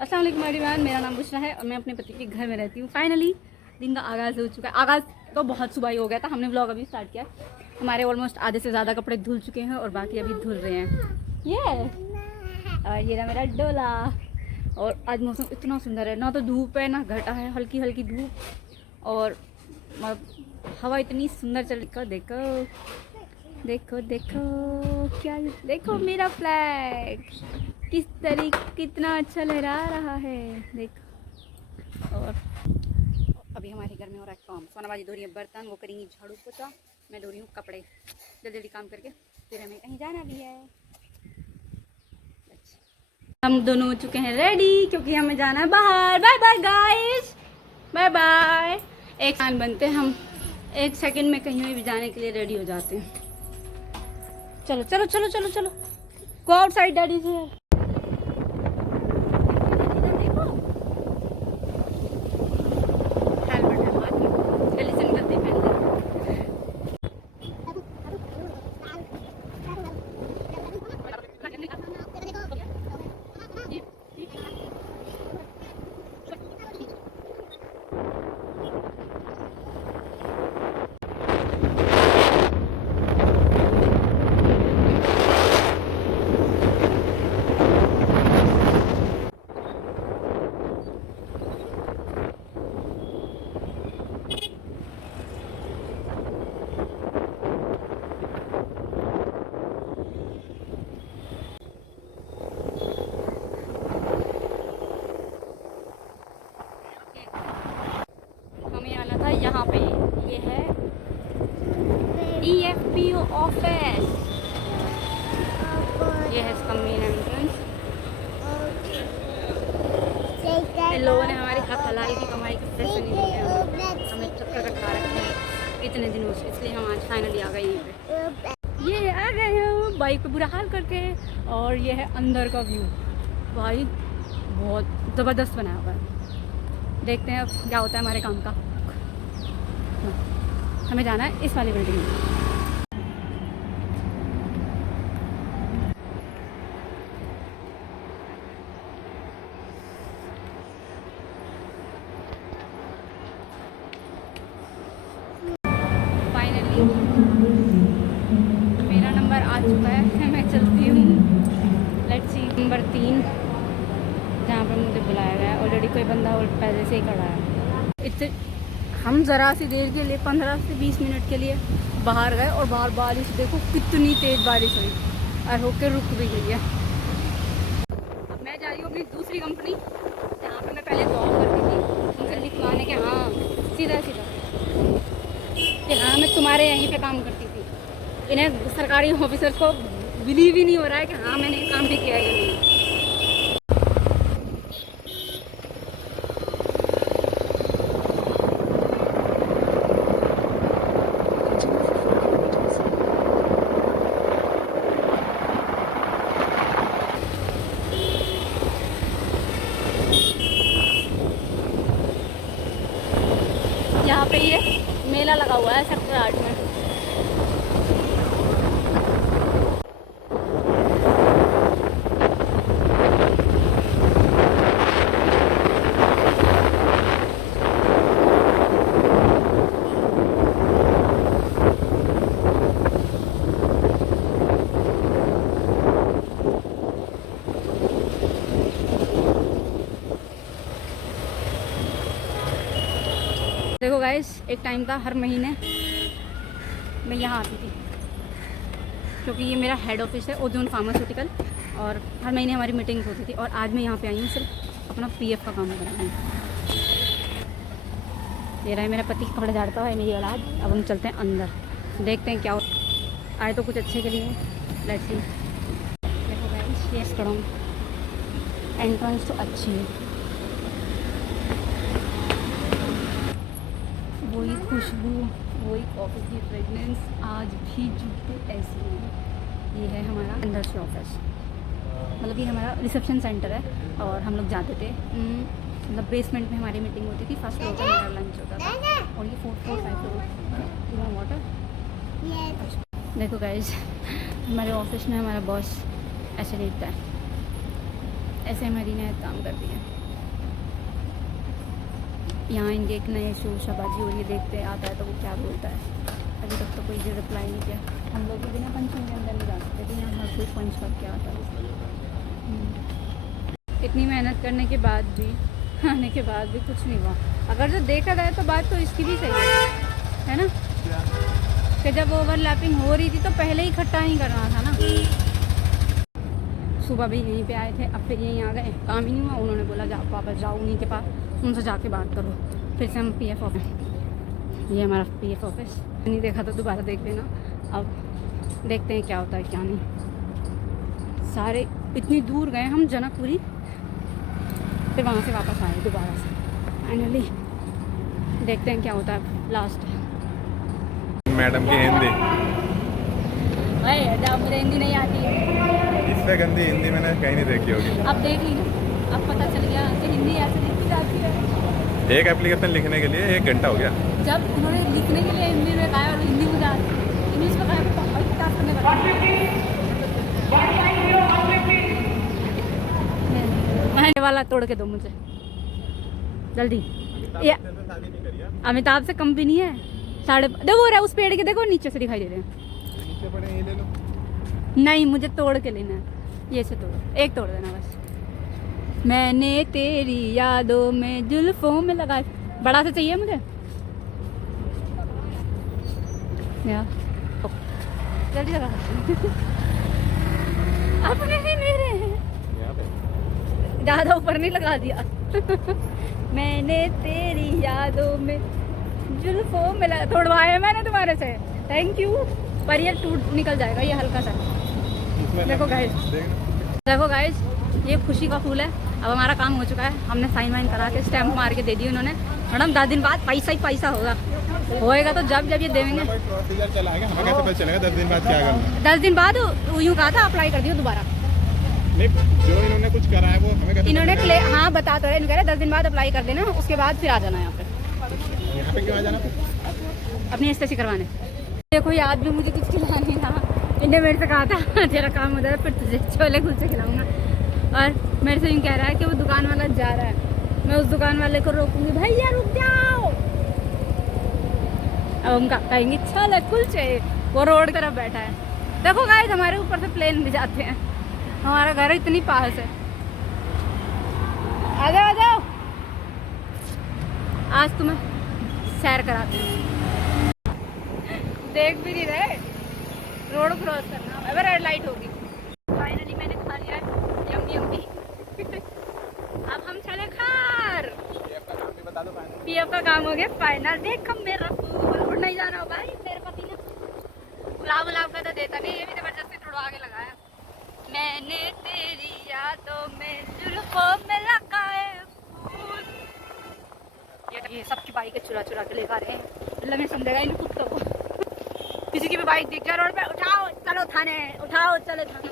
अस्सलाम वालेकुम एवरीवन, मेरा नाम बुशरा है और मैं अपने पति के घर में रहती हूँ। फाइनली दिन का आगाज़ हो चुका है। आगाज़ तो बहुत सुबह ही हो गया था, हमने व्लॉग अभी स्टार्ट किया। हमारे ऑलमोस्ट आधे से ज़्यादा कपड़े धुल चुके हैं और बाकी अभी धुल रहे हैं। ये रहा मेरा डोला। और आज मौसम इतना सुंदर है, ना तो धूप है ना घटा है, हल्की हल्की धूप और हवा इतनी सुंदर चल रही। देखो देखो देखो क्या, देखो मेरा फ्लैग किस तरीके कितना अच्छा लहरा रहा है, देखो। और अभी हमारे घर में हो रहा है काम। सोनाबाजी धो रही है बर्तन, वो करेंगी झाड़ू पोछा, मैं धो रही हूँ कपड़े। जल्दी जल्दी काम करके फिर हमें कहीं जाना भी है। हम दोनों हो चुके हैं रेडी क्योंकि हमें जाना है बाहर। Bye bye guys, bye bye. एक साथ बनते हैं हम, एक सेकंड में कहीं भी जाने के लिए रेडी हो जाते हैं। चलो चलो चलो चलो चलो, गो आउटसाइड, डैडी से। यहाँ पे ये है EFPO ऑफिस, ये है इसका मेन एंट्रेंस। इन लोगों ने हमारी हलाल की कमाई के पैसे नहीं दिए, हमें चक्कर कटा रखे हैं इतने दिनों से, इसलिए हम आज फाइनली आ गए यहीं पे। ये आ गए हैं बाइक पे बुरा हाल करके। और ये है अंदर का व्यू, भाई बहुत ज़बरदस्त बनाया हुआ है। देखते हैं अब क्या होता है हमारे काम का। हमें जाना है इस वाली बिल्डिंग में। फाइनली मेरा नंबर आ चुका है, मैं चलती हूँ। लेट्स सी, नंबर 3 जहाँ पर मुझे बुलाया गया है। ऑलरेडी कोई बंदा और पहले से ही खड़ा है। इतने हम ज़रा सी देर के लिए 15 से 20 मिनट के लिए बाहर गए और बाहर बारिश, देखो कितनी तेज़ बारिश हुई और होकर रुक भी गई है। अब मैं जा रही हूँ अपनी दूसरी कंपनी जहाँ पे मैं पहले जॉब करती थी, उनसे लिखवाने के हाँ सीधा सीधा कि हाँ मैं तुम्हारे यहीं पे काम करती थी। इन्हें सरकारी ऑफिसर्स को बिलीव ही नहीं हो रहा है कि हाँ मैंने काम भी किया है या नहीं। यहाँ पे ये मेला लगा हुआ है सेक्टर 8 में। देखो गाइस, एक टाइम था हर महीने मैं यहाँ आती थी क्योंकि ये मेरा हेड ऑफिस है ओजोन फार्मास्यूटिकल, और हर महीने हमारी मीटिंग्स होती थी। और आज मैं यहाँ पे आई हूँ सिर्फ अपना PF का काम करना है। ये रहा है मेरा पति कपड़े झाड़ता है, मेरी औलाद। अब हम चलते हैं अंदर, देखते हैं क्या हो। आए तो कुछ अच्छे के लिए, लेट्स सी। देखो गाइस, ये करो, एंट्रेंस तो अच्छी है, वही खुशबू, वही कॉफ़ी की फ्रेगनेंस, आज भी जूते ऐसी हैं। ये है हमारा अंदर से ऑफिस, मतलब ये हमारा रिसेप्शन सेंटर है। और हम लोग जाते थे, मतलब बेसमेंट में हमारी मीटिंग होती थी, फर्स्ट फ्लोर पर हमारा लंच होता था, और ये 4 5 फ्लोर वाटर। देखो गाइस, हमारे ऑफिस में हमारा बॉस ऐसे दिखता है, ऐसे हमारी ने काम कर दिया। यहाँ इनके एक नए शो शाबाजी और ये देखते आता है तो वो क्या बोलता है। अभी तक तो कोई रिप्लाई नहीं किया। हम लोग भी बिना पंचिंग के अंदर नहीं जा सकते थे, यहाँ हर कोई पंच करके आता है। इतनी मेहनत करने के बाद भी, आने के बाद भी कुछ नहीं हुआ। अगर जो देखा जाए तो बात तो इसकी भी सही है ना, कि जब ओवरलैपिंग हो रही थी तो पहले ही इकट्ठा ही करना था ना। सुबह भी यहीं पे आए थे, अब फिर यहीं आ गए, काम ही नहीं हुआ। उन्होंने बोला जाओ वापस जाओ उन्हीं के पास, उनसे जाके बात करो। फिर से हम PF ऑफिस, ये हमारा PF ऑफिस नहीं देखा तो दोबारा देख लेना। अब देखते हैं क्या होता है क्या नहीं। सारे इतनी दूर गए हम जनकपुरी, फिर वहाँ से वापस आए दोबारा से। फाइनली देखते हैं क्या होता है लास्ट। मैडम की हिंदी भाई जब मुझे हिंदी नहीं आती है, इससे गंदी हिंदी मैंने कहीं नहीं देखी होगी। अब देख ली ना, अब पता चल गया कि हिंदी ऐसे लिखी जाती है। एक एप्लीकेशन लिखने के लिए 1 घंटा हो गया। जब उन्होंने लिखने के लिए हिंदी में कहा और हिंदी मुझे आती है, इंग्लिश में कहा तो भाई किताब करने वाला तोड़ के दो मुझे जल्दी। ये अमिताभ से कम भी नहीं है। साढ़े देखो रहा उस पेड़ के, देखो नीचे से दिखाई दे रहे हैं। नीचे पड़े ये ले लो। नहीं मुझे तोड़ के लेना है, ये से तोड़ो, एक तोड़ देना बस। मैंने तेरी यादों में जुल्फों में लगाए, बड़ा सा चाहिए मुझे यार, जल्दी लगा। अपने ही मेरे ज़्यादा ऊपर नहीं लगा दिया। मैंने तेरी यादों में जुल्फों में तोड़वाया मैंने तुम्हारे से, थैंक यू। पर ये टूट निकल जाएगा ये हल्का सा। देखो गाइस, देखो गाइस, ये खुशी का फूल है। अब हमारा काम हो चुका है, हमने साइन वाइन करा के स्टैंप मार के दे दी उन्होंने। मैडम 10 दिन बाद पैसा ही पैसा होगा, होएगा तो जब जब ये देंगे। हमें कैसे पता चलेगा 10 दिन बाद क्या करना? 10 दिन बाद यूँ कहा था अप्लाई कर दियो दोबारा। नहीं, जो इन्होंने कुछ करा है वो हमें कैसे इन्होंने हाँ बता तो रहे, 10 दिन बाद अप्लाई कर देना, उसके बाद फिर आ जाना यहाँ पे। यहाँ पे क्यों आ जाना? अपनी एसएससी करवाने। देखो याद भी मुझे कुछ खिला नहीं रहा। इन्हें मेरे से कहा था तेरा काम उधर है, फिर तुझे छोले कुलचे खिलाऊंगा, और मेरे से यूँ कह रहा है कि वो दुकान वाला जा रहा है। मैं उस दुकान वाले को रोकूंगी, भैया रुक जाओ। अब हम कहेंगे छोले कुलचे, वो रोड तरफ बैठा है। देखो गाइस, हमारे ऊपर से प्लेन भी जाते हैं, हमारा घर इतनी पास है। आ जाओ आ जाओ, आज तुम्हें सैर कराते हैं। देख भी नहीं रहे, रोड क्रॉस करना, अब रेड लाइट होगी। फाइनली मैंने खा लिया है यम्मी यम्मी। अब हम चले घर। PF का काम हो गया फाइनल। देख मेरा फूल उड़ नहीं जाना भाई, मेरे पति ने गुलाब गुलाब का तो देता नहीं, ये भी जबरदस्ती थोड़ा आगे लगाया। मैंने तेरी यादों में जुल्फों में लगाए फूल। ये सबकी बाइक चुरा चुरा के लेकर रहे हैं, लगे समझेगा इन कुत्तों को। किसी की भी बाइक दिख जाए रोड पे, उठाओ चलो थाने, उठाओ चलो थाने,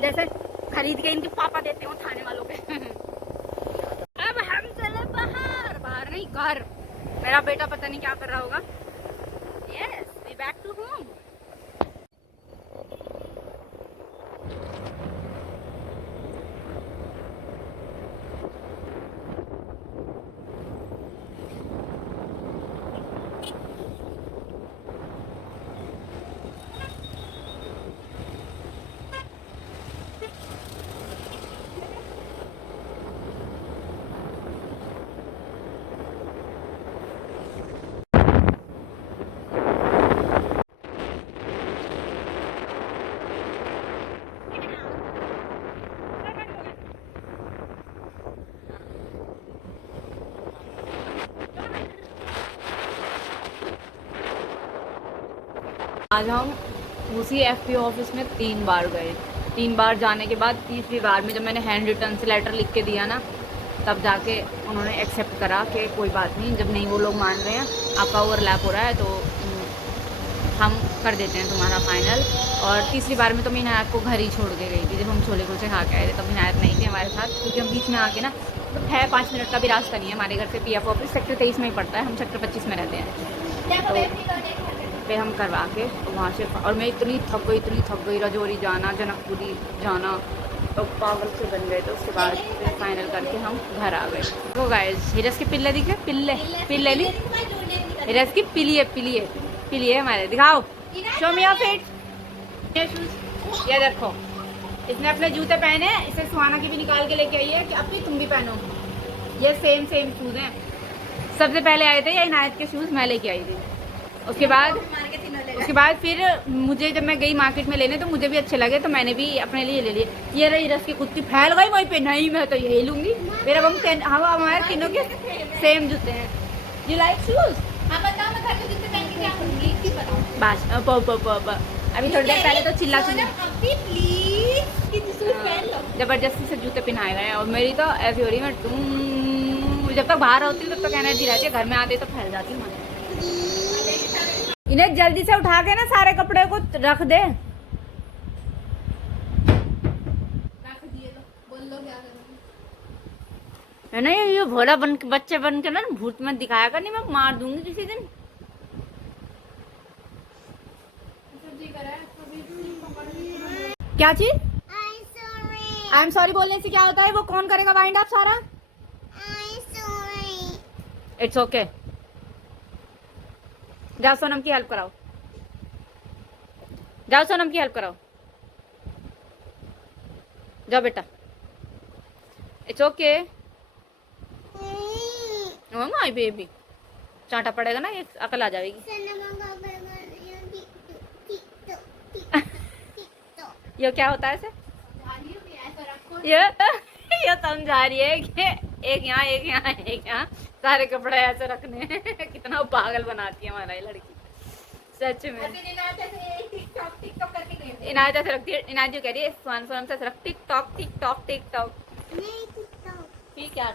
जैसे खरीद के इनके पापा देते हो थाने वालों के। अब हम चले बाहर, बाहर नहीं घर। मेरा बेटा पता नहीं क्या कर रहा होगा। Yes, we back to home. आज हम उसी FPO ऑफिस में 3 बार गए। 3 बार जाने के बाद तीसरी बार में जब मैंने हैंड रिटर्न से लेटर लिख के दिया ना, तब जाके उन्होंने एक्सेप्ट करा कि कोई बात नहीं, जब नहीं वो लोग मान रहे हैं, आपका ओवरलैप हो रहा है तो हम कर देते हैं तुम्हारा फाइनल। और तीसरी बार में तो मैं इनायत को घर ही छोड़ के गई थी। जब हम छोले कुलचे खा के आए थे तब इनायत नहीं थी हमारे साथ, क्योंकि हम बीच में आके ना तो है 5 मिनट का भी रास्ता नहीं है हमारे घर से PF ऑफिस। सेक्टर 23 में ही पड़ता है, हम सेक्टर 25 में रहते हैं। तो पे हम करवा के वहाँ से, और मैं इतनी थक गई रजौरी जाना, जनकपुरी जाना, तो पागल से बन गए, तो उसके बाद फिर फाइनल करके हम घर आ गए। तो गाइस हिरस के पिल्ले दिखे, पिल्ले पिल्ले नहीं, हिरस की पिलिए पिलिए पिलिए हमारे, दिखाओ, शो मी योर फीट। ये देखो, इसने अपने जूते पहने, इसे सुहाना की भी निकाल के लेके आई है कि अब भी तुम भी पहनो। ये सेम सेम शूज हैं, सबसे पहले आए थे ये इनायत के शूज मैं लेके आई थी। उसके बाद फिर मुझे जब मैं गई मार्केट में लेने तो मुझे भी अच्छे लगे, तो मैंने भी अपने लिए ले लिए। ये रही रस की कुत्ती फैल गई वहीं पे, नहीं मैं तो यही लूंगी, मेरा हम हमारे तीनों के सेम जूते हैं। You like shoes? बस अभी थोड़ी देर पहले तो चिल्ला जबरदस्ती से जूते पहनाए गए, और मेरी तो ऐसी हो रही है, मैं जब तक बाहर होती हूँ तब तक एनर्जी रहती है, घर में आते तो फैल जाती हूँ। इन्हें जल्दी से उठा के ना सारे कपड़े को रख दे। है ना, ये भोला बन के बच्चे बन के ना भूत में दिखाया कर, नहीं मैं मार दूंगी किसी दिन। क्या चीज? आई एम सॉरी बोलने से क्या होता है? वो कौन करेगा वाइंड अप सारा? It's okay. जाओ सोनम की हेल्प कराओ, जाओ सोनम की हेल्प कराओ, जाओ बेटा, इट्स ओके। माय बेबी, चांटा पड़ेगा ना, ये अकल आ जाएगी। ये क्या होता है? ये समझा रही है कि एक यहाँ एक यहाँ एक यहाँ सारे कपड़े ऐसे रखने कितना पागल बनाती है हमारा ये लड़की, सच में। इनायत ऐसे रखती है, इनायत जो कह रही है सोनम से रख tick tock tick tock tick tock, ठीक यार।